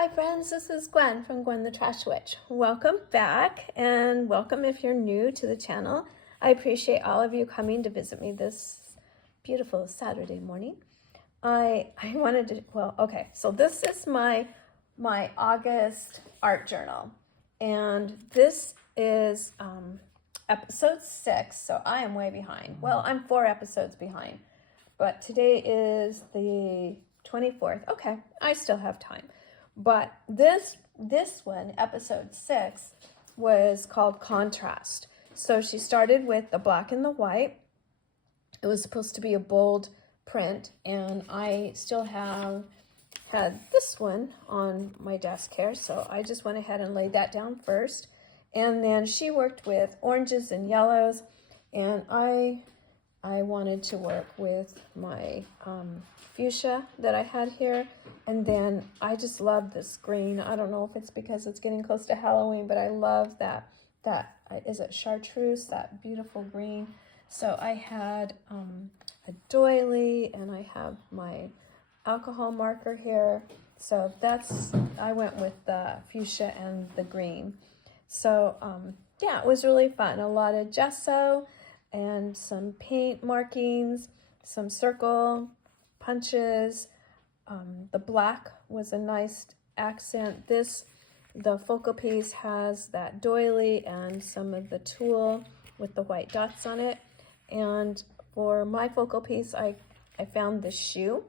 Hi friends, this is Gwen from Gwen the Trash Witch. Welcome back, and welcome if you're new to the channel. I appreciate all of you coming to visit me this beautiful Saturday morning. I wanted to, so this is my August art journal, and this is episode 6, so I am way behind. Well, I'm 4 episodes behind, but today is the 24th. Okay, I still have time. But this one, episode 6, was called Contrast. So she started with the black and the white. It was supposed to be a bold print, and I still had this one on my desk here, so I just went ahead and laid that down first. And then she worked with oranges and yellows, and I wanted to work with my fuchsia that I had here. And then I just love this green. I don't know if it's because it's getting close to Halloween, but I love that is it chartreuse, that beautiful green. So I had a doily, and I have my alcohol marker here. So I went with the fuchsia and the green. So yeah, it was really fun. A lot of gesso and some paint markings, some circle punches. The black was a nice accent. The focal piece has that doily and some of the tulle with the white dots on it. And for my focal piece, I found the shoe.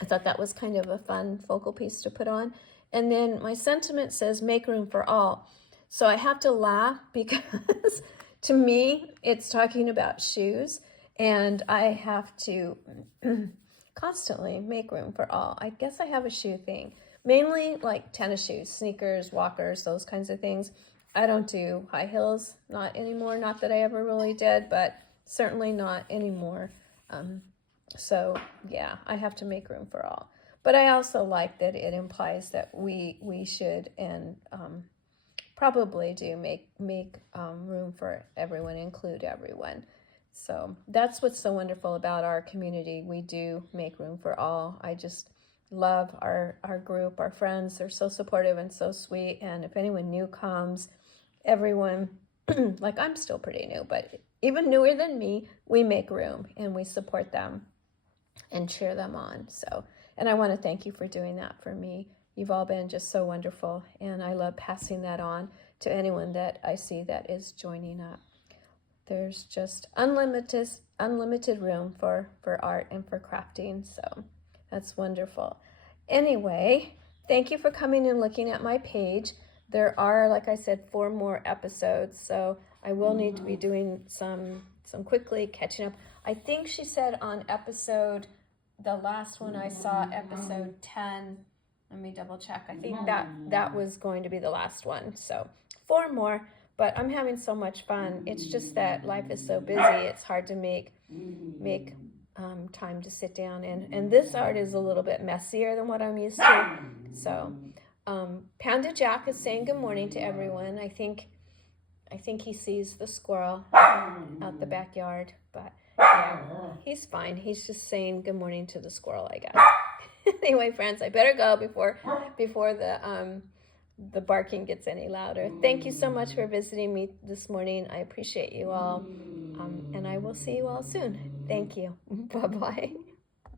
I thought that was kind of a fun focal piece to put on. And then my sentiment says, make room for all. So I have to laugh because to me, it's talking about shoes, and I have to constantly make room for all. I guess I have a shoe thing, mainly like tennis shoes, sneakers, walkers, those kinds of things. I don't do high heels, not anymore. Not that I ever really did, but certainly not anymore. So yeah, I have to make room for all. But I also like that it implies that we should and probably do make room for everyone, include everyone. So that's what's so wonderful about our community. We do make room for all. I just love our group, our friends. They're so supportive and so sweet. And if anyone new comes, everyone, like I'm still pretty new, but even newer than me, we make room and we support them and cheer them on. So, and I want to thank you for doing that for me. You've all been just so wonderful, and I love passing that on to anyone that I see that is joining up. There's just unlimited room for art and for crafting, so that's wonderful. Anyway, thank you for coming and looking at my page. There are, like I said, 4 more episodes, so I will need to be doing some quickly catching up. I think she said on the last one I saw, episode 10, let me double check. I think that was going to be the last one. So 4 more, but I'm having so much fun. It's just that life is so busy. It's hard to make time to sit down. And this art is a little bit messier than what I'm used to. So Panda Jack is saying good morning to everyone. I think he sees the squirrel out the backyard, but yeah, he's fine. He's just saying good morning to the squirrel, I guess. Anyway, friends, I better go before the barking gets any louder. Thank you so much for visiting me this morning. I appreciate you all, and I will see you all soon. Thank you. Bye-bye.